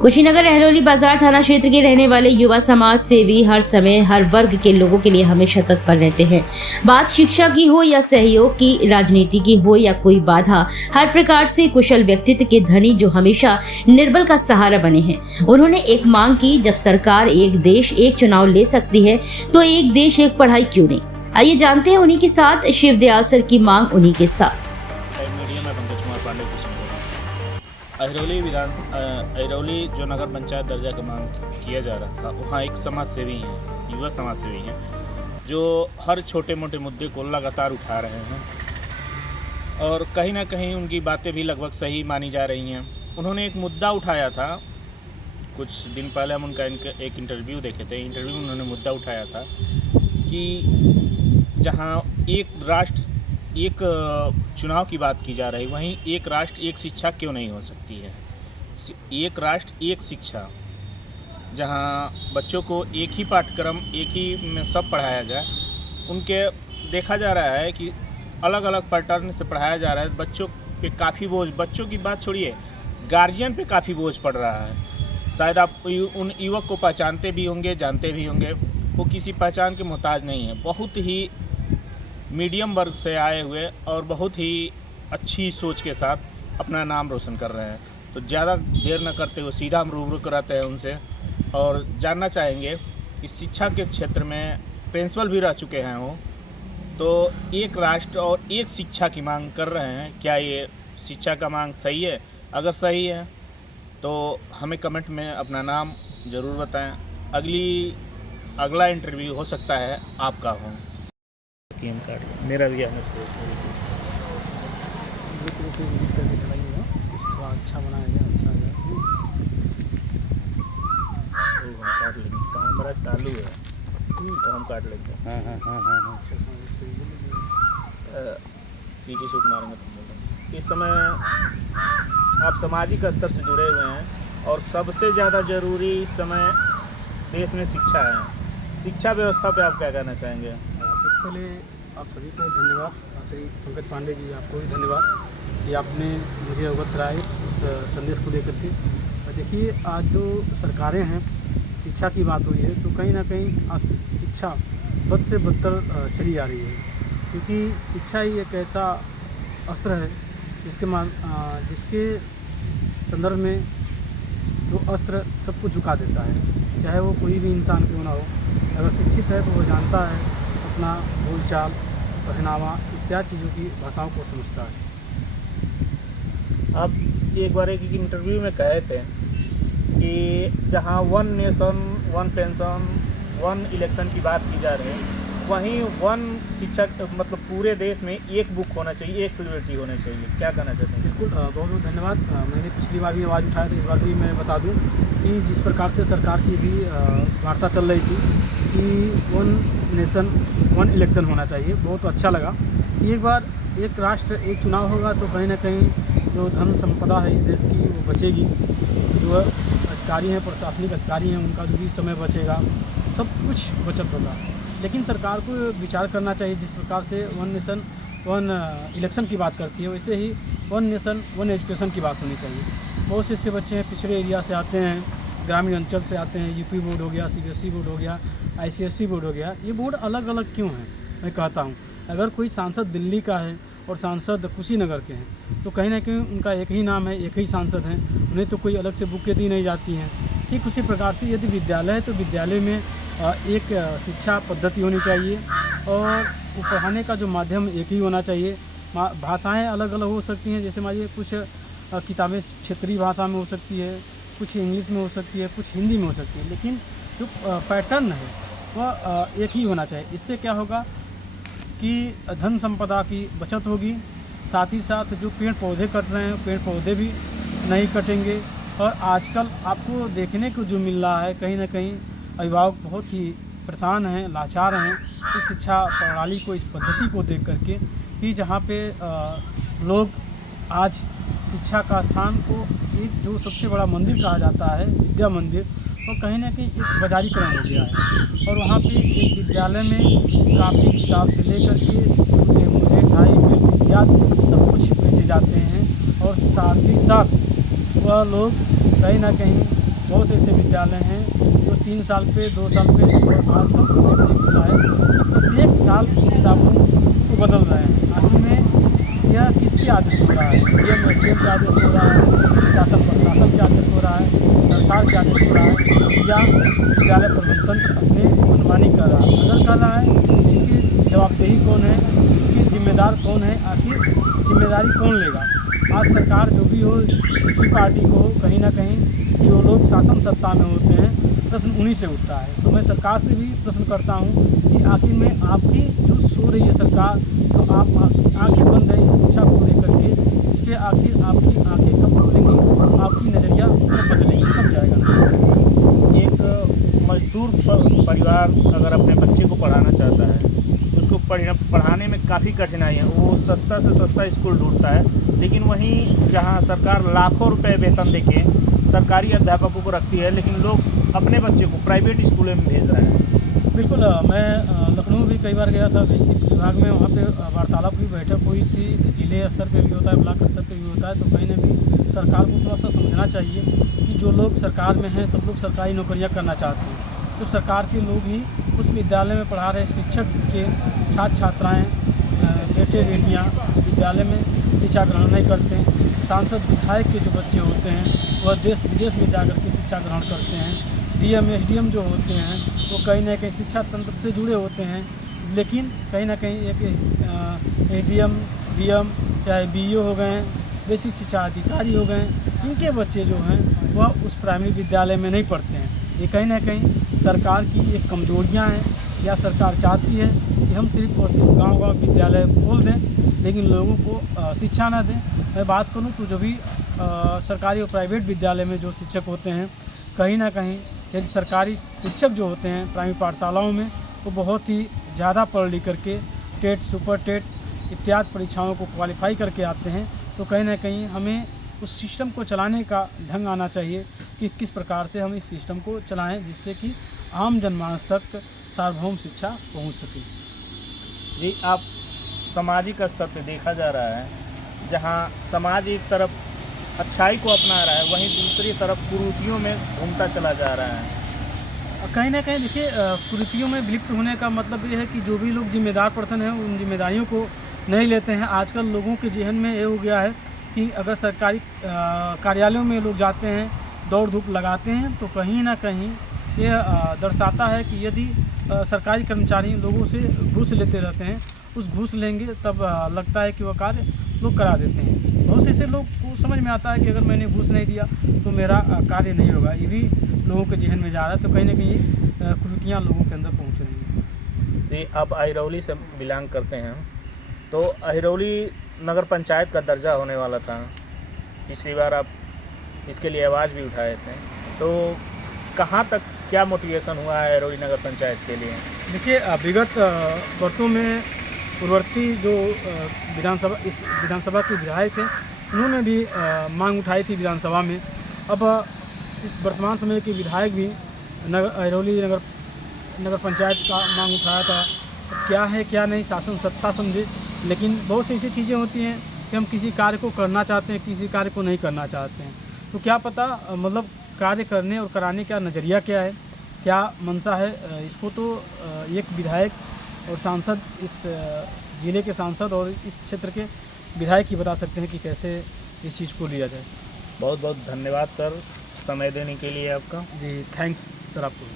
कुशीनगर अहरौली बाजार थाना क्षेत्र के रहने वाले युवा समाज सेवी हर समय हर वर्ग के लोगों के लिए हमेशा तत्पर रहते हैं। बात शिक्षा की हो या सहयोग की, राजनीति की हो या कोई बाधा, हर प्रकार से कुशल व्यक्तित्व के धनी जो हमेशा निर्बल का सहारा बने हैं। उन्होंने एक मांग की, जब सरकार एक देश एक चुनाव ले सकती है तो एक देश एक पढ़ाई क्यों नहीं। आइए जानते हैं उन्हीं के साथ शिवदयाल सर की मांग उन्हीं के साथ। अहरौली जो नगर पंचायत दर्जा का मांग किया जा रहा था, वहाँ एक समाज सेवी हैं, युवा समाज सेवी हैं, जो हर छोटे मोटे मुद्दे को लगातार उठा रहे हैं और कहीं ना कहीं उनकी बातें भी लगभग सही मानी जा रही हैं। उन्होंने एक मुद्दा उठाया था, कुछ दिन पहले हम उनका एक इंटरव्यू देखे थे। इंटरव्यू में उन्होंने मुद्दा उठाया था कि जहाँ एक राष्ट्र एक चुनाव की बात की जा रही, वहीं एक राष्ट्र एक शिक्षा क्यों नहीं हो सकती है। एक राष्ट्र एक शिक्षा, जहां बच्चों को एक ही पाठ्यक्रम एक ही में सब पढ़ाया जाए। उनके देखा जा रहा है कि अलग अलग पैटर्न से पढ़ाया जा रहा है। बच्चों पे काफ़ी बोझ, बच्चों की बात छोड़िए, गार्जियन पे काफ़ी बोझ पड़ रहा है। शायद आप उन युवक को पहचानते भी होंगे, जानते भी होंगे। वो किसी पहचान के मोहताज नहीं है, बहुत ही मीडियम वर्ग से आए हुए और बहुत ही अच्छी सोच के साथ अपना नाम रोशन कर रहे हैं। तो ज़्यादा देर न करते हुए सीधा हम रूबरू कराते हैं उनसे और जानना चाहेंगे कि शिक्षा के क्षेत्र में प्रिंसिपल भी रह चुके हैं वो, तो एक राष्ट्र और एक शिक्षा की मांग कर रहे हैं। क्या ये शिक्षा का मांग सही है? अगर सही है तो हमें कमेंट में अपना नाम ज़रूर बताएं। अगला इंटरव्यू हो सकता है आपका हो। मेरा भी आना चाहिए, कुछ थोड़ा अच्छा बनाया गया, अच्छा है। काट लेंगे, कैमरा चालू है तो हम काट लेंगे। हाँ अच्छा नीचे शूट मारेंगे तो बोलेंगे। इस समय आप सामाजिक स्तर से जुड़े हुए हैं और सबसे ज़्यादा ज़रूरी इस समय देश में शिक्षा है। शिक्षा व्यवस्था पे आप क्या कहना चाहेंगे? इसके लिए आप सभी को धन्यवाद। श्री पंकज पांडे जी, आपको भी धन्यवाद कि आपने मुझे अवगत कराए इस संदेश को लेकर के। देखिए, आज जो सरकारें हैं, शिक्षा की बात हुई है तो कहीं ना कहीं आज शिक्षा बद से बदतर चली जा रही है, क्योंकि शिक्षा ही एक ऐसा अस्त्र है जिसके संदर्भ में वो अस्त्र सबको झुका देता है। चाहे वो कोई भी इंसान क्यों ना हो, अगर शिक्षित है तो वो जानता है अपना बोलचाल, पहनावा इत्यादि चीज़ों की भाषाओं को समझता है। आप एक बार एक इंटरव्यू में कहे थे कि जहां one nation one pension one election की बात की जा रही है, वहीं वन शिक्षक मतलब पूरे देश में एक बुक होना चाहिए, एक सिक्योरिटी होना चाहिए। क्या कहना चाहते हैं? बिल्कुल, बहुत बहुत धन्यवाद। मैंने पिछली बार भी आवाज़ उठाया था, इस बार भी मैं बता दूं कि जिस प्रकार से सरकार की भी वार्ता चल रही थी कि वन नेशन वन इलेक्शन होना चाहिए, बहुत अच्छा लगा। एक बार एक राष्ट्र एक चुनाव होगा तो कहीं ना कहीं जो धन संपदा है इस देश की वो बचेगी। जो अधिकारी हैं, प्रशासनिक अधिकारी हैं, उनका जो भी समय बचेगा, सब कुछ बचत होगा। लेकिन सरकार को विचार करना चाहिए, जिस प्रकार से वन नेशन वन इलेक्शन की बात करती है, वैसे ही वन नेशन वन एजुकेशन की बात होनी चाहिए। बहुत से ऐसे बच्चे हैं पिछड़े एरिया से आते हैं, ग्रामीण अंचल से आते हैं। यूपी बोर्ड हो गया, सीबीएसई बोर्ड हो गया, आईसीएसई बोर्ड हो गया, ये बोर्ड अलग अलग क्यों हैं? मैं कहता हूँ, अगर कोई सांसद दिल्ली का है और सांसद कुशीनगर के हैं तो कहीं ना कहीं उनका एक ही नाम है, एक ही सांसद हैं, उन्हें तो कोई अलग से बुकें दी नहीं जाती हैं। ठीक उसी प्रकार से यदि विद्यालय है तो विद्यालय में एक शिक्षा पद्धति होनी चाहिए और वो पढ़ाने का जो माध्यम एक ही होना चाहिए। भाषाएं अलग अलग हो सकती हैं, जैसे मानिए कुछ किताबें क्षेत्रीय भाषा में हो सकती है, कुछ इंग्लिश में हो सकती है, कुछ हिंदी में हो सकती है, लेकिन जो पैटर्न है वह एक ही होना चाहिए। इससे क्या होगा कि धन संपदा की बचत होगी, साथ ही साथ जो पेड़ पौधे कट रहे हैं पेड़ पौधे भी नहीं कटेंगे। और आजकल आपको देखने को जो मिल रहा है, कहीं ना कहीं अभिभावक बहुत ही परेशान हैं, लाचार हैं इस शिक्षा प्रणाली को, इस पद्धति को देख करके कि जहाँ पे लोग आज शिक्षा का स्थान को एक जो सबसे बड़ा मंदिर कहा जाता है, विद्या मंदिर, तो कहीं ना कहीं एक बाजारीकरण हो गया है। और वहाँ पे एक विद्यालय में कापी किताब से लेकर के जूते मोजे टाई बेल्ट इत्यादि सब कुछ बेचे जाते हैं और साथ ही साथ वह लोग कहीं ना कहीं बहुत से ऐसे विद्यालय हैं जो 3 साल पे 2 साल पे और आजकल तो होता है प्रत्येक साल किताबों को बदल रहे हैं। आखिर में यह किसके आदेश हो रहा है? ये के आदेश हो रहा है, शासन प्रशासन के आदेश हो रहा है, सरकार के आदेश हो रहा है, या विद्यालय प्रबंधन अपने मनमानी कर रहा है? अगर कर रहा है तो इसकी जवाबदेही कौन है, इसके जिम्मेदार कौन है, आखिर जिम्मेदारी कौन लेगा? आज सरकार जो भी हो, किसी पार्टी को हो, कहीं ना कहीं जो लोग शासन सत्ता में होते हैं प्रश्न उन्हीं से उठता है। तो मैं सरकार से भी प्रश्न करता हूँ कि आखिर में आपकी जो सो रही है सरकार, तो आप आंखें बंद है इस शिक्षा को लेकर के, इस पर आखिर आपकी आंखें कब खोलेंगी, आपकी नज़रिया कब बदलेंगी, कब जाएगा? एक मजदूर परिवार अगर अपने बच्चे को पढ़ाना चाहता है, उसको पढ़ाने में काफ़ी कठिनाई है। वो सस्ता से सस्ता स्कूल ढूंढता है, लेकिन वहीं जहाँ सरकार लाखों रुपए वेतन देके सरकारी अध्यापकों को रखती है, लेकिन लोग अपने बच्चे को प्राइवेट स्कूलों में भेज रहे हैं। बिल्कुल। मैं लखनऊ भी कई बार गया था बेसिक विभाग में, वहाँ पे वार्तालाप की बैठक हुई थी। जिले स्तर पे भी होता है, ब्लॉक स्तर पे भी होता है। तो कहीं ना कहीं सरकार को थोड़ा सा समझना चाहिए कि जो लोग सरकार में हैं सब लोग सरकारी नौकरियाँ करना चाहते हैं, तो सरकार के लोग ही उस विद्यालय में पढ़ा रहे शिक्षक के छात्र छात्राएँ बेटे बेटियाँ उस विद्यालय में शिक्षा ग्रहण नहीं करते। सांसद विधायक के जो बच्चे होते हैं वह देश विदेश में जाकर के शिक्षा ग्रहण करते हैं। डीएम एसडीएम जो होते हैं वो कहीं ना कहीं शिक्षा तंत्र से जुड़े होते हैं, लेकिन कहीं ना कहीं एक एडीएम बीएम चाहे बीईओ हो गए, बेसिक शिक्षा अधिकारी हो गए, इनके बच्चे जो हैं वह उस प्राइमरी विद्यालय में नहीं पढ़ते हैं। ये कहीं ना कहीं सरकार की एक कमजोरियां हैं, या सरकार चाहती है कि हम सिर्फ और सिर्फ गाँव विद्यालय खोल दें लेकिन लोगों को शिक्षा ना दें। मैं बात करूं तो जो भी सरकारी और प्राइवेट विद्यालय में जो शिक्षक होते हैं, कहीं ना कहीं यदि सरकारी शिक्षक जो होते हैं प्राइमरी पाठशालाओं में, तो बहुत ही ज़्यादा पढ़ लिख करके टेट सुपर टेट इत्यादि परीक्षाओं को क्वालिफाई करके आते हैं। तो कहीं ना कहीं हमें उस सिस्टम को चलाने का ढंग आना चाहिए कि किस प्रकार से हम इस सिस्टम को चलाएं जिससे कि आम जनमानस तक सार्वभौम शिक्षा पहुंच सके। जी, आप सामाजिक स्तर पे देखा जा रहा है जहां समाज एक तरफ अच्छाई को अपना रहा है, वहीं दूसरी तरफ कुरीतियों में घूमता चला जा रहा है। कहीं ना कहीं देखिए, कुरीतियों में विलिप्त होने का मतलब ये है कि जो भी लोग जिम्मेदार पर्सन हैं उन जिम्मेदारियों को नहीं लेते हैं। आजकल लोगों के जहन में ये हो गया है कि अगर सरकारी कार्यालयों में लोग जाते हैं, दौड़ धूप लगाते हैं, तो कहीं ना कहीं ये दर्शाता है कि यदि सरकारी कर्मचारी लोगों से घूस लेते रहते हैं, उस घूस लेंगे तब लगता है कि वह कार्य लोग करा देते हैं। बहुत से ऐसे लोग को समझ में आता है कि अगर मैंने घूस नहीं दिया तो मेरा कार्य नहीं होगा। ये भी लोगों के जहन में जा रहा है। तो कहीं ना कहीं कुरीतियाँ लोगों के अंदर पहुँच रही हैं। जी, आप अहिरौली से बिलोंग करते हैं, तो अहिरौली नगर पंचायत का दर्जा होने वाला था। पिछली बार आप इसके लिए आवाज़ भी उठाए थे, तो कहाँ तक क्या मोटिवेशन हुआ है अहिरौली नगर पंचायत के लिए? देखिए, विगत वर्षों में पूर्ववर्ती जो इस विधानसभा के विधायक हैं, उन्होंने भी मांग उठाई थी विधानसभा में। अब इस वर्तमान समय के विधायक भी अहिरौली नगर पंचायत का मांग उठाया था। क्या है क्या नहीं शासन सत्ता समझे, लेकिन बहुत सी ऐसी चीज़ें होती हैं कि हम किसी कार्य को करना चाहते हैं, किसी कार्य को नहीं करना चाहते हैं। तो क्या पता मतलब कार्य करने और कराने का नज़रिया क्या है, क्या मंशा है, इसको तो एक विधायक और सांसद, इस ज़िले के सांसद और इस क्षेत्र के विधायक ही बता सकते हैं कि कैसे इस चीज़ को लिया जाए। बहुत बहुत धन्यवाद सर समय देने के लिए आपका। जी, थैंक्स सर आपको।